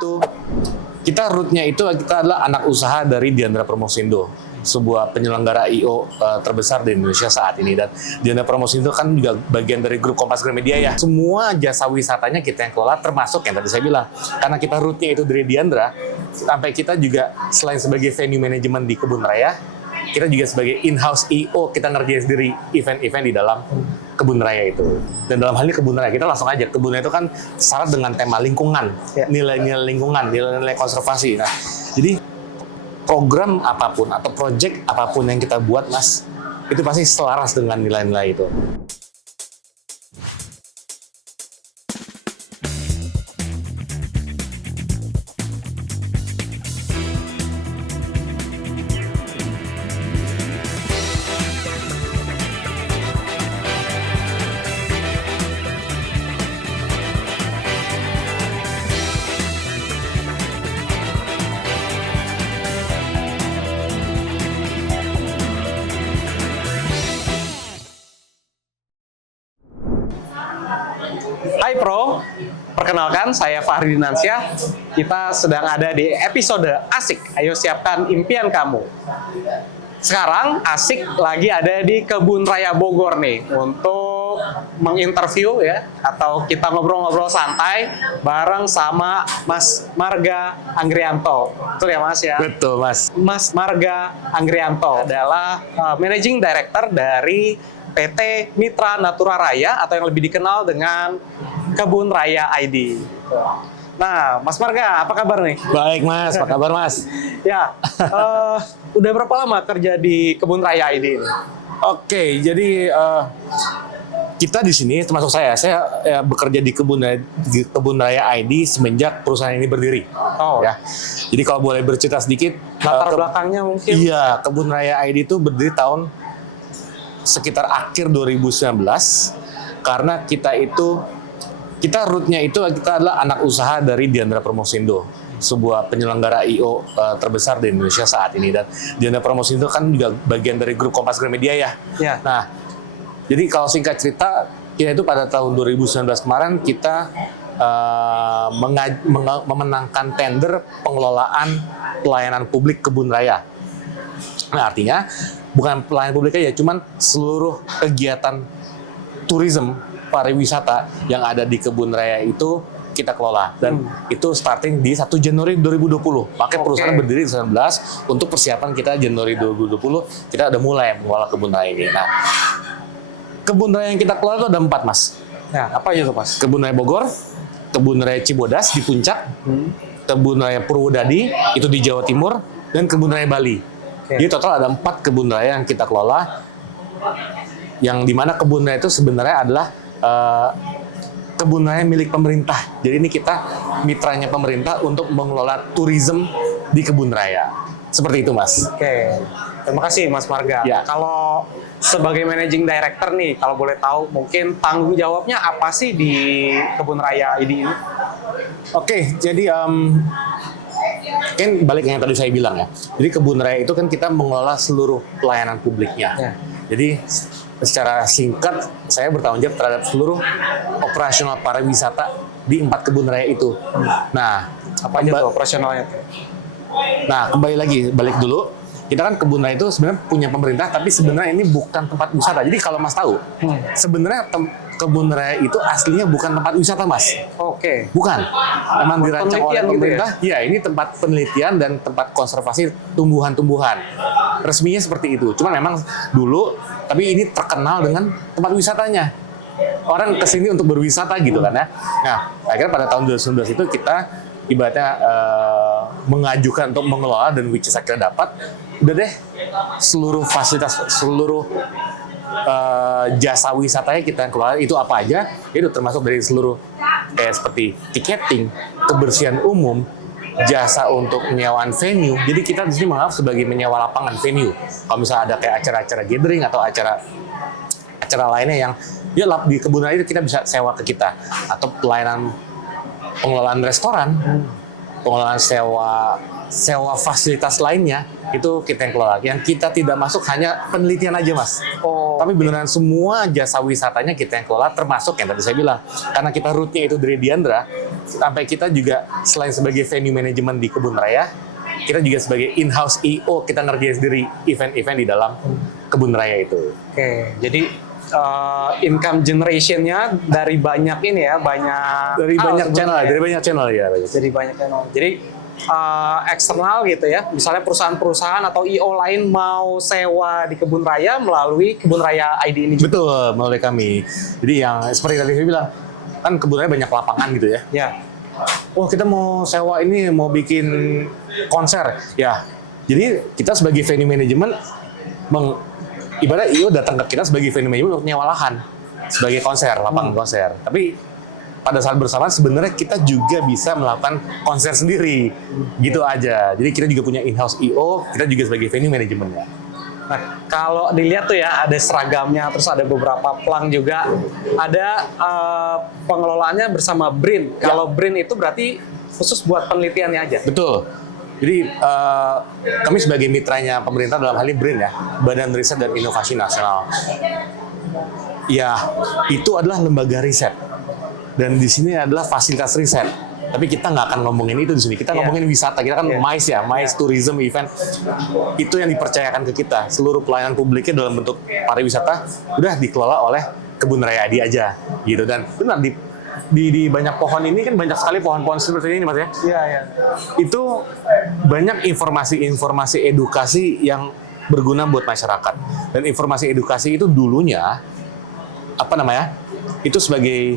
itu kita adalah anak usaha dari Diandra Promosindo, sebuah penyelenggara I.O. terbesar di Indonesia saat ini. Dan Diandra Promosindo kan juga bagian dari grup Kompas Gramedia ya. Semua jasa wisatanya kita yang kelola, termasuk yang tadi saya bilang. Karena kita rootnya itu dari Diandra, sampai kita juga selain sebagai venue manajemen di Kebun Raya, kita juga sebagai in-house I.O. kita ngerjain sendiri event-event di dalam Kebun Raya itu. Dan dalam hal ini Kebun Raya, kita langsung aja. Kebun Raya itu kan syarat dengan tema lingkungan, nilai-nilai lingkungan, nilai-nilai konservasi. Nah, jadi program apapun atau project apapun yang kita buat, Mas, itu pasti selaras dengan nilai-nilai itu. Hai Pro, perkenalkan saya Fahri Dinansyah. Kita sedang ada di episode Asik, ayo siapkan impian kamu. Sekarang Asik lagi ada di Kebun Raya Bogor nih untuk menginterview ya, atau kita ngobrol-ngobrol santai bareng sama Mas Marga Anggrianto. Betul ya Mas ya? Betul, Mas. Mas Marga Anggrianto adalah Managing Director dari PT Mitra Natura Raya atau yang lebih dikenal dengan Kebun Raya ID. Nah, Mas Marga, apa kabar nih? Baik, Mas. Apa kabar, Mas? Ya, udah berapa lama kerja di Kebun Raya ID ini? Oke, jadi kita di sini, termasuk saya bekerja di Kebun Raya ID semenjak perusahaan ini berdiri. Oh, Ya, jadi kalau boleh bercerita sedikit, latar belakangnya mungkin? Iya, Kebun Raya ID itu berdiri tahun sekitar akhir 2019, karena kita rootnya itu kita adalah anak usaha dari Diandra Promosindo, sebuah penyelenggara I.O. terbesar di Indonesia saat ini. Dan Diandra Promosindo kan juga bagian dari grup Kompas Gramedia ya. Ya. Nah, jadi kalau singkat cerita, kita itu pada tahun 2019 kemarin kita memenangkan tender pengelolaan pelayanan publik Kebun Raya. Nah, artinya bukan pelayanan publik aja, cuman seluruh kegiatan tourism, pariwisata yang ada di Kebun Raya itu kita kelola. Dan itu starting di 1 Januari 2020. Makanya perusahaan berdiri di 19, untuk persiapan kita Januari 2020, kita udah mulai mengelola Kebun Raya ini. Nah, Kebun Raya yang kita kelola itu ada 4, Mas. Ya, apa itu Mas? Kebun Raya Bogor, Kebun Raya Cibodas di Puncak, Kebun Raya Purwodadi, itu di Jawa Timur, dan Kebun Raya Bali. Jadi total ada 4 kebun raya yang kita kelola, yang dimana kebun raya itu sebenarnya adalah kebun raya milik pemerintah. Jadi ini kita mitranya pemerintah untuk mengelola tourism di kebun raya. Seperti itu, Mas. Oke, terima kasih Mas Marga. Ya. Kalau sebagai Managing Director nih, kalau boleh tahu mungkin tanggung jawabnya apa sih di Kebun Raya ID ini? Oke, jadi kan balik yang tadi saya bilang ya. Jadi Kebun Raya itu kan kita mengelola seluruh pelayanan publiknya. Ya. Jadi secara singkat saya bertanggung jawab terhadap seluruh operasional pariwisata di 4 kebun raya itu. Nah, Apa aja tuh operasionalnya? Nah, balik dulu. Kita kan kebun raya itu sebenarnya punya pemerintah, tapi sebenarnya ini bukan tempat wisata. Jadi kalau Mas tahu, sebenarnya kebun raya itu aslinya bukan tempat wisata, Mas. Oke. Bukan. Memang dirancang oleh Penelitian gitu pemerintah. Ya, ini tempat penelitian dan tempat konservasi tumbuhan-tumbuhan. Resminya seperti itu. Cuma memang dulu, tapi ini terkenal dengan tempat wisatanya. Orang kesini untuk berwisata gitu kan ya. Nah, akhirnya pada tahun 2019 itu kita ibaratnya mengajukan untuk mengelola, dan which is akhirnya dapat. Udah deh, seluruh fasilitas, seluruh jasa wisatanya kita yang kelola. Itu apa aja? Itu termasuk dari seluruh kayak seperti tiketing, kebersihan umum, jasa untuk penyewaan venue. Jadi kita di sini menganggap sebagai menyewa lapangan venue. Kalau misalnya ada kayak acara-acara gathering atau acara lainnya yang ya di kebun raya itu kita bisa sewa ke kita, atau pelayanan pengelolaan restoran, pengelolaan sewa fasilitas lainnya, itu kita yang kelola. Yang kita tidak masuk hanya penelitian aja, Mas. Tapi beneran semua jasa wisatanya kita yang kelola, termasuk yang tadi saya bilang. Karena kita rootnya itu dari Diandra, sampai kita juga selain sebagai venue manajemen di Kebun Raya, kita juga sebagai in-house EO, kita ngerjain sendiri event-event di dalam Kebun Raya itu. Oke, jadi income generation-nya dari banyak ini ya, banyak Dari hal banyak channel, sebenarnya. dari banyak channel ya. Jadi banyak channel. Jadi eksternal gitu ya, misalnya perusahaan-perusahaan atau IO lain mau sewa di Kebun Raya melalui Kebun Raya ID ini juga. Betul, melalui kami. Jadi yang seperti tadi saya bilang, kan Kebun Raya banyak lapangan gitu ya. Ya, Wah, kita mau sewa ini, mau bikin konser. Ya, jadi kita sebagai venue manajemen, ibarat IO datang ke kita sebagai venue manajemen untuk nyewa lahan sebagai konser, lapangan konser. Tapi pada saat bersamaan sebenarnya kita juga bisa melakukan konser sendiri, gitu aja. Jadi kita juga punya in-house IO, kita juga sebagai venue manajemen ya. nah kalau dilihat tuh ya ada seragamnya, terus ada beberapa plang juga, ada pengelolaannya bersama BRIN. Kalau BRIN itu berarti khusus buat penelitiannya aja. Betul. Jadi kami sebagai mitranya pemerintah dalam hal ini BRIN ya, Badan Riset dan Inovasi Nasional. Ya, itu adalah lembaga riset. Dan di sini adalah fasilitas riset. Tapi kita nggak akan ngomongin itu di sini. Kita ngomongin wisata. Kita kan MICE ya, MICE Tourism Event. Itu yang dipercayakan ke kita. Seluruh pelayanan publiknya dalam bentuk pariwisata udah dikelola oleh Kebun Raya Adi aja, gitu. Dan benar di banyak pohon ini kan banyak sekali pohon-pohon seperti ini, Mas ya. Iya, iya. Itu banyak informasi-informasi edukasi yang berguna buat masyarakat. Dan informasi edukasi itu dulunya itu sebagai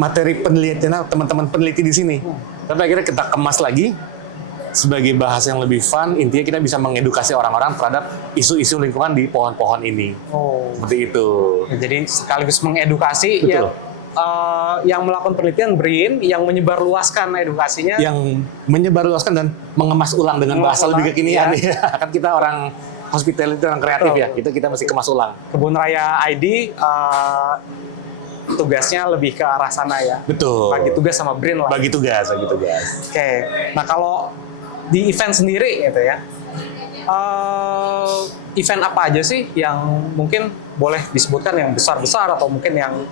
materi penelitian teman-teman peneliti di sini. Tapi akhirnya kita kemas lagi sebagai bahasa yang lebih fun. Intinya kita bisa mengedukasi orang-orang terhadap isu-isu lingkungan di pohon-pohon ini. Oh, Seperti itu. jadi sekaligus mengedukasi Betul. ya. Yang melakukan penelitian BRIN, yang menyebarluaskan edukasinya. Yang menyebarluaskan dan mengemas ulang dengan bahasa lebih kekinian. Ya. Kan kita orang hospitality, orang kreatif. Betul. Ya. Kita mesti kemas ulang. Kebun Raya ID tugasnya lebih ke arah sana ya. Betul. Bagi tugas sama BRIN lah. Bagi tugas. Oke. Nah kalau di event sendiri gitu ya, event apa aja sih yang mungkin boleh disebutkan yang besar-besar atau mungkin yang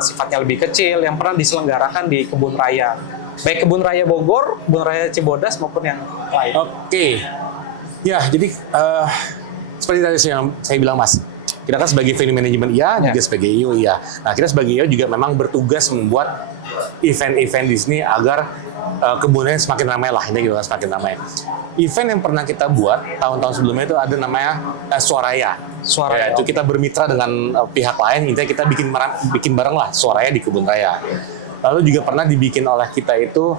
sifatnya lebih kecil yang pernah diselenggarakan di Kebun Raya? Baik Kebun Raya Bogor, Kebun Raya Cibodas maupun yang lain. Oke. Ya, jadi seperti tadi saya bilang, Mas. Kita kan sebagai venue manajemen juga sebagai IO iya. Nah, kita sebagai IO juga memang bertugas membuat event-event di sini agar kebunnya semakin ramai lah, ini juga semakin ramai. Event yang pernah kita buat tahun-tahun sebelumnya itu ada namanya Swaraya. Swaraya. Itu kita bermitra dengan pihak lain, intinya kita bikin bareng lah Swaraya di Kebun Raya. Lalu juga pernah dibikin oleh kita itu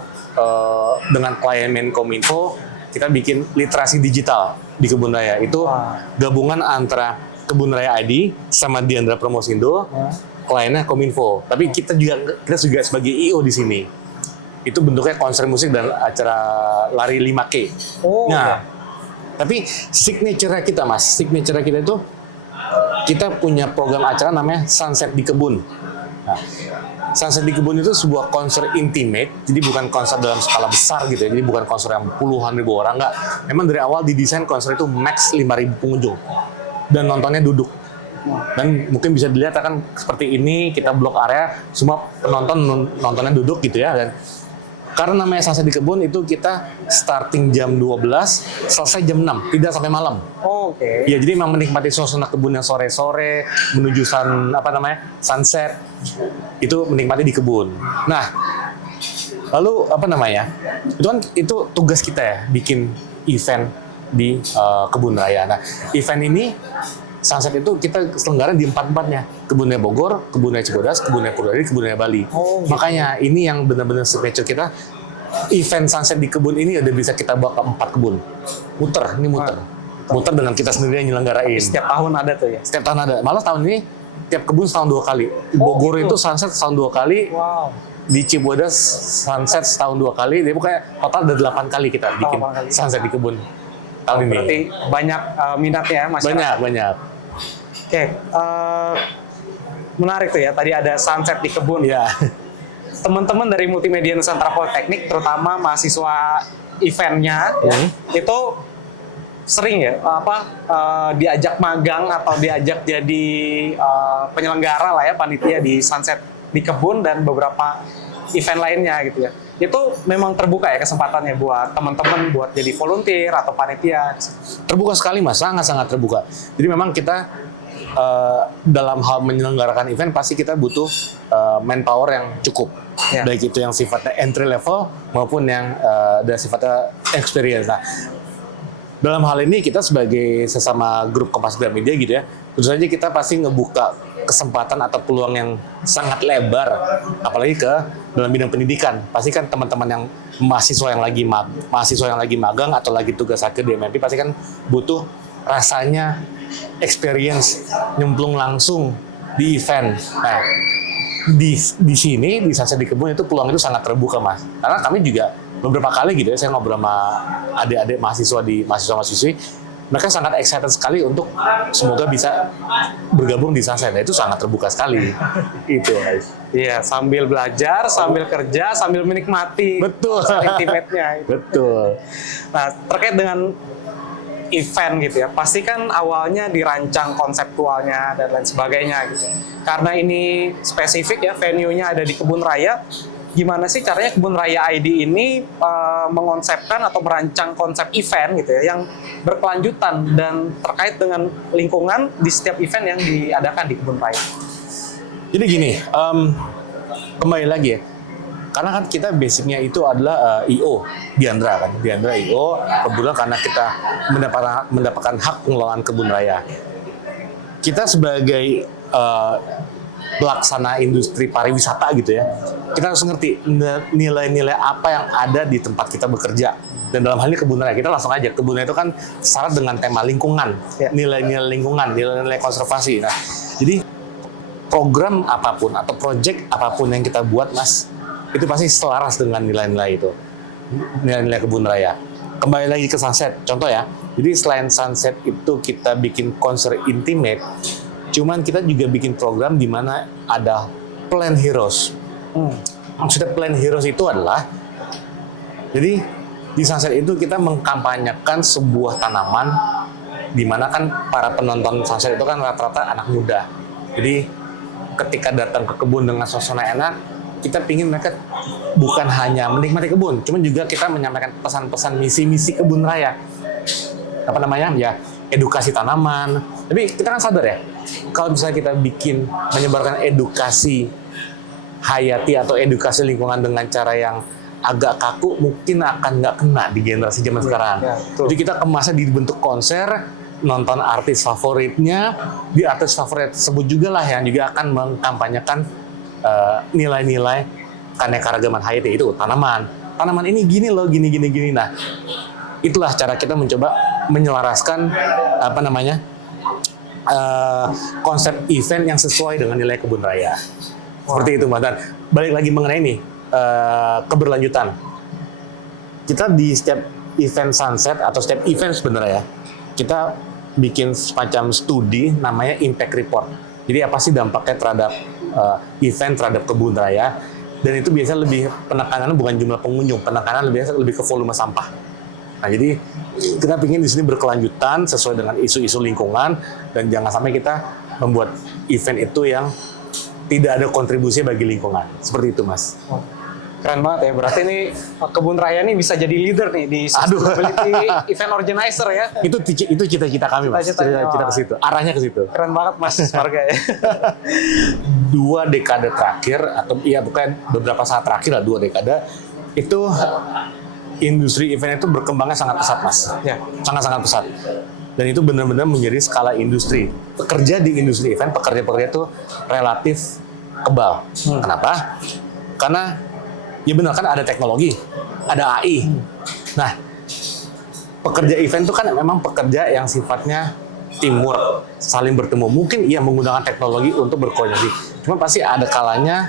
dengan klien Menkominfo, kita bikin literasi digital di Kebun Raya. Itu gabungan antara Kebun Raya ID sama Diandra Promosindo, kliennya Kominfo. Tapi kita juga sebagai IO di sini. Itu bentuknya konser musik dan acara lari 5K. Oh. Nah, tapi signature kita, Mas, itu kita punya program acara namanya Sunset di Kebun. Nah, Sunset di Kebun itu sebuah konser intimate, jadi bukan konser dalam skala besar gitu ya, jadi bukan konser yang puluhan ribu orang, enggak. Memang dari awal didesain konser itu max 5.000 pengunjung. Dan nontonnya duduk. Dan mungkin bisa dilihat kan seperti ini, kita blok area, semua penonton nontonnya duduk gitu ya. Dan karena namanya Sunset di Kebun itu kita starting jam 12, selesai jam 6, tidak sampai malam. Oh, oke. Ya, jadi memang menikmati suasana kebun yang sore-sore, menuju sunset, itu menikmati di kebun. Nah, lalu itu tugas kita ya, bikin event di Kebun Raya. Nah, event ini Sunset itu kita selenggara di empat-empatnya. Kebun Raya Bogor, Kebun Raya Cibodas, Kebun Raya Purwodadi, Kebun Raya Bali. Oh, gitu. Makanya ini yang benar-benar signature kita. Event Sunset di kebun ini udah bisa kita bawa ke 4 kebun. Muter muter dengan kita sendiri yang nyelenggarain. Setiap tahun ada tuh ya? Setiap tahun ada. Malah tahun ini tiap kebun setahun 2 kali. Di Bogor gitu. itu Sunset setahun 2 kali. Wow. Di Cibodas Sunset setahun 2 kali. Jadi pokoknya total ada 8 kali kita bikin 8 kali. Sunset di kebun tahun ini. Berarti banyak minatnya masyarakat. Banyak. Oke, menarik tuh ya. Tadi ada Sunset di Kebun. Iya. Teman-teman dari Multimedia Nusantara Politeknik, terutama mahasiswa eventnya, itu sering ya diajak magang atau diajak jadi penyelenggara lah ya, panitia di Sunset di Kebun dan beberapa event lainnya gitu ya. itu memang terbuka ya kesempatannya buat teman-teman buat jadi volunteer atau panitia. Terbuka sekali Mas, sangat-sangat terbuka. Jadi memang kita dalam hal menyelenggarakan event pasti kita butuh manpower yang cukup. Ya. Baik itu yang sifatnya entry level maupun yang ada sifatnya experience. Nah, dalam hal ini kita sebagai sesama grup Kompas Gramedia gitu ya, tentu saja kita pasti ngebuka kesempatan atau peluang yang sangat lebar, apalagi ke dalam bidang pendidikan. Pasti kan teman-teman yang mahasiswa yang lagi magang atau lagi tugas akhir di MMP pasti kan butuh rasanya experience nyemplung langsung di event. Nah, di sini di Sunset di Kebun itu peluang itu sangat terbuka Mas. Karena kami juga beberapa kali gitu ya saya ngobrol sama adik-adik mahasiswa-mahasiswi, mereka sangat excited sekali untuk semoga bisa bergabung di Sunset. Nah, itu sangat terbuka sekali. Itu guys. Iya, sambil belajar, sambil kerja, sambil menikmati Betul. intimate-nya. Betul. Nah, terkait dengan event gitu ya, pasti kan awalnya dirancang konseptualnya dan lain sebagainya gitu. Karena ini spesifik ya, venue-nya ada di Kebun Raya, gimana sih caranya Kebun Raya ID ini mengonsepkan atau merancang konsep event gitu ya, yang berkelanjutan dan terkait dengan lingkungan di setiap event yang diadakan di Kebun Raya? Jadi gini, kembali lagi ya, karena kan kita basicnya itu adalah IO, Diandra kan, Diandra IO, kebetulan karena kita mendapatkan hak pengelolaan Kebun Raya. Kita sebagai pelaksana industri pariwisata gitu ya, kita harus ngerti nilai-nilai apa yang ada di tempat kita bekerja. Dan dalam hal ini Kebun Raya, kita langsung aja, Kebun Raya itu kan syarat dengan tema lingkungan, nilai-nilai lingkungan, nilai-nilai konservasi. Nah, jadi program apapun atau project apapun yang kita buat Mas, itu pasti selaras dengan nilai-nilai itu, nilai-nilai Kebun Raya. Kembali lagi ke Sunset, contoh ya. Jadi selain Sunset itu kita bikin konser intimate, cuman kita juga bikin program di mana ada Plan Heroes. Maksudnya Plan Heroes itu adalah, jadi di Sunset itu kita mengkampanyekan sebuah tanaman, di mana kan para penonton Sunset itu kan rata-rata anak muda. Jadi ketika datang ke kebun dengan suasana enak, kita pingin mereka bukan hanya menikmati kebun, cuman juga kita menyampaikan pesan-pesan misi-misi Kebun Raya. Apa namanya? Ya, edukasi tanaman. Tapi kita kan sadar ya, kalau misalnya kita menyebarkan edukasi hayati atau edukasi lingkungan dengan cara yang agak kaku, mungkin akan nggak kena di generasi zaman sekarang. Ya, jadi kita kemasnya dibentuk konser, nonton artis favoritnya, di artis favorit tersebut juga lah yang juga akan mengkampanyekan nilai-nilai keanekaragaman hayati itu, tanaman ini gini loh, gini. Nah, itulah cara kita mencoba menyelaraskan konsep event yang sesuai dengan nilai Kebun Raya. Seperti itu Mas. Dan balik lagi mengenai ini keberlanjutan. Kita di setiap event Sunset atau setiap event sebenarnya ya, kita bikin semacam studi namanya Impact Report. Jadi apa sih dampaknya terhadap event terhadap Kebun Raya, dan itu biasanya lebih penekanannya bukan jumlah pengunjung, penekanan lebih ke volume sampah. Nah, jadi kita ingin di sini berkelanjutan sesuai dengan isu-isu lingkungan, dan jangan sampai kita membuat event itu yang tidak ada kontribusi bagi lingkungan. Seperti itu, Mas. Keren banget ya, berarti ini Kebun Raya nih bisa jadi leader nih di sustainability event organizer ya. Itu cita-cita kami, Mas. Cita-cita ke situ. Arahnya ke situ. Keren banget Mas Warga ya. 2 dekade terakhir, atau ya bukan beberapa saat terakhir lah, 2 dekade, itu industri event itu berkembangnya sangat pesat, Mas. Ya. Sangat-sangat pesat. Dan itu benar-benar menjadi skala industri. Pekerja di industri event, pekerja-pekerja itu relatif kebal. Kenapa? Karena ya benar kan ada teknologi, ada AI. Nah, pekerja event itu kan memang pekerja yang sifatnya teamwork, saling bertemu. Mungkin ia menggunakan teknologi untuk berkoordinasi. Cuma pasti ada kalanya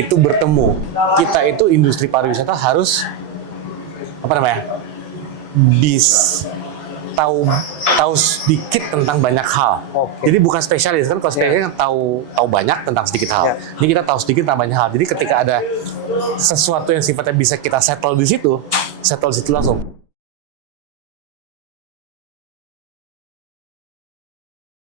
itu bertemu. Kita itu industri pariwisata harus tahu sedikit tentang banyak hal. Jadi bukan spesialis kan, kalau spesialis kan tahu banyak tentang sedikit hal. Ini kita tahu sedikit tentang banyak hal. Jadi ketika ada sesuatu yang sifatnya bisa kita settle di situ langsung.